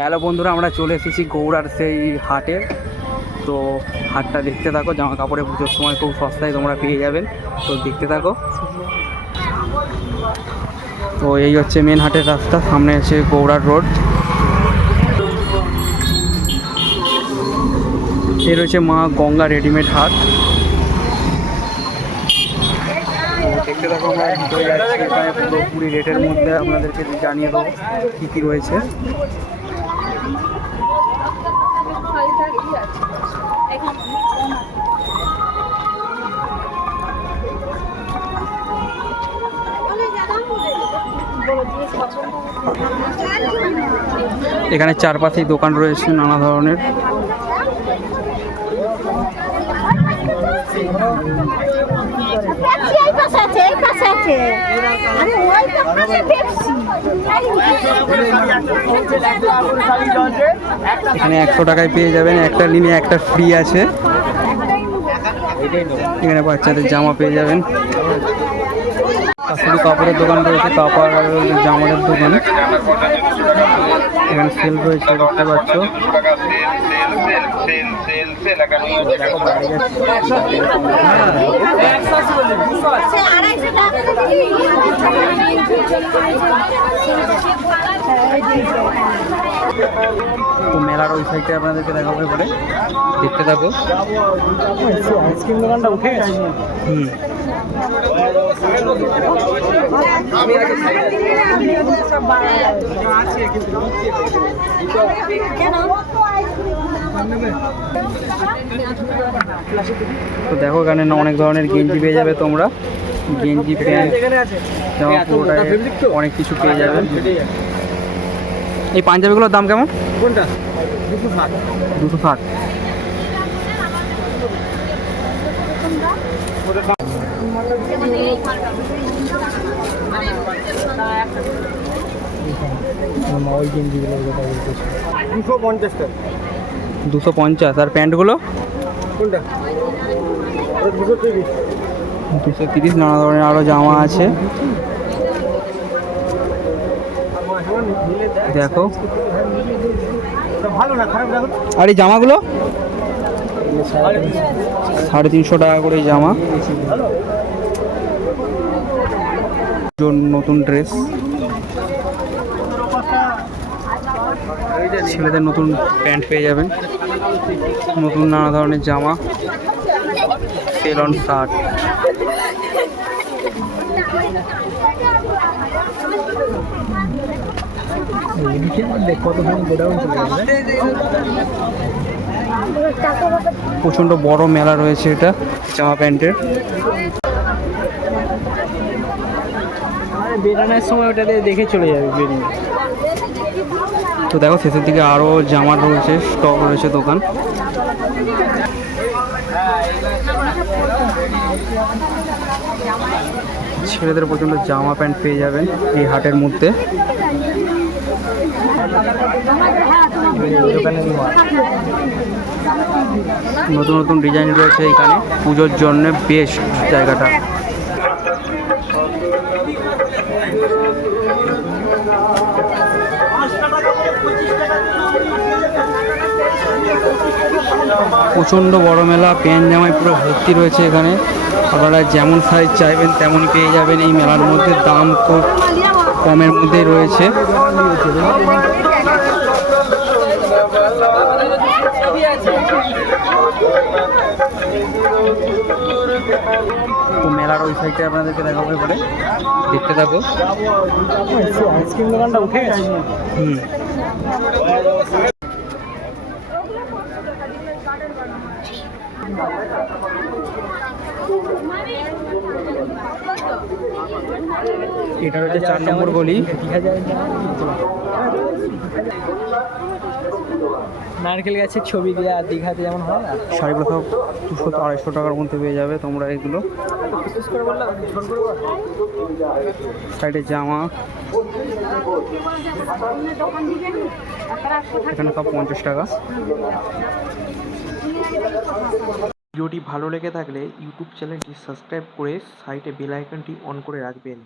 Hello বন্ধুরা, আমরা চলে এসেছি গৌড়ার সেই হাটে। তো হাটটা দেখতে থাকো, জামা কাপড়ে পুজোর সময় খুব সস্তায় তোমরা পেয়ে যাবেন। তো দেখতে থাকো। তো এই হচ্ছে মেন হাটের রাস্তা, সামনে আছে গৌড়ার রোড। এই রয়েছে মা গঙ্গা রেডিমেড হাট। দেখতে থাকো, আমরা ভিতরে যাচ্ছি। এখানে পুরোপুরি রেটের মধ্যে আপনাদেরকে জানিয়ে দেবো কী কী রয়েছে। এখানে চারপাশেই দোকান রয়েছে নানা ধরনের। এখানে 100 টাকায় পেয়ে যাবেন, একটা নিলে একটা ফ্রি আছে। এখানে বাচ্চাদের জামা পেয়ে যাবেন। শুধু কাপড়ের দোকান রয়েছে, কাপড় আর জামার দোকান। এখানে সেল রয়েছে, দেখতে পাচ্ছ। তো মেলার ওই সাইডে আপনাদেরকে দেখাবো, বলে দেখতে থাকো। আইসক্রিম দোকানটা উঠে গেছে। তো দেখো, এখানে অনেক ধরনের গেঞ্জি পেয়ে যাবে তোমরা। গেঞ্জি, প্যান্ট, জামা, পুরোটাই অনেক কিছু পেয়ে যাবে। এই পাঞ্জাবিগুলোর দাম কেমন? কোনটা? 260। ওই গেঞ্জিগুলো 250। আর প্যান্টগুলো? কোনটা? 230। নানা ধরনের আরও জামা আছে, দেখো। আর এই জামাগুলো 350 টাকা করে জামা। নতুন ড্রেস, ছেলেদের নতুন প্যান্ট পেয়ে যাবেন, নতুন নানা ধরনের জামা, সেলন শার্ট। প্রচন্ড বড় মেলা রয়েছে এটা জামা প্যান্টের। বেরানোর সময় ওটা দেখে চলে যাবে বেরিয়ে। তো দেখো, শেষের দিকে আরো জামা রয়েছে, স্টক রয়েছে দোকান। ছেলেদের প্রচন্ড জামা প্যান্ট পেয়ে যাবেন এই হাটের মধ্যে। নতুন নতুন ডিজাইন রয়েছে এখানে, পুজোর জন্য বেস্ট জায়গাটা। প্রচণ্ড বড় মেলা, প্যান্ট জামায় পুরো ভর্তি রয়েছে এখানে। আপনারা যেমন সাইজ চাইবেন তেমনই পেয়ে যাবেন এই মেলার মধ্যে। দাম খুব কমের মধ্যেই রয়েছে। তো মেলার ওই সাইডে আপনাদেরকে দেখাবো, বলে দেখতে থাকো। আইসক্রিম দোকানটা উঠে গেছে। এটা হচ্ছে 4 নম্বর গলি। নারকেল গাছের ছবি দেওয়া দীঘাতে যেমন হয়। শাড়িগুলো সব 200-250 টাকার মধ্যে পেয়ে যাবে তোমরা এগুলো। সাইডে জামা, এখানে সব 50 টাকা। ভিডিওটি ভালো লেগে থাকলে ইউটিউব চ্যানেলটি সাবস্ক্রাইব করে সাইডে বেল আইকনটি অন করে রাখবেন।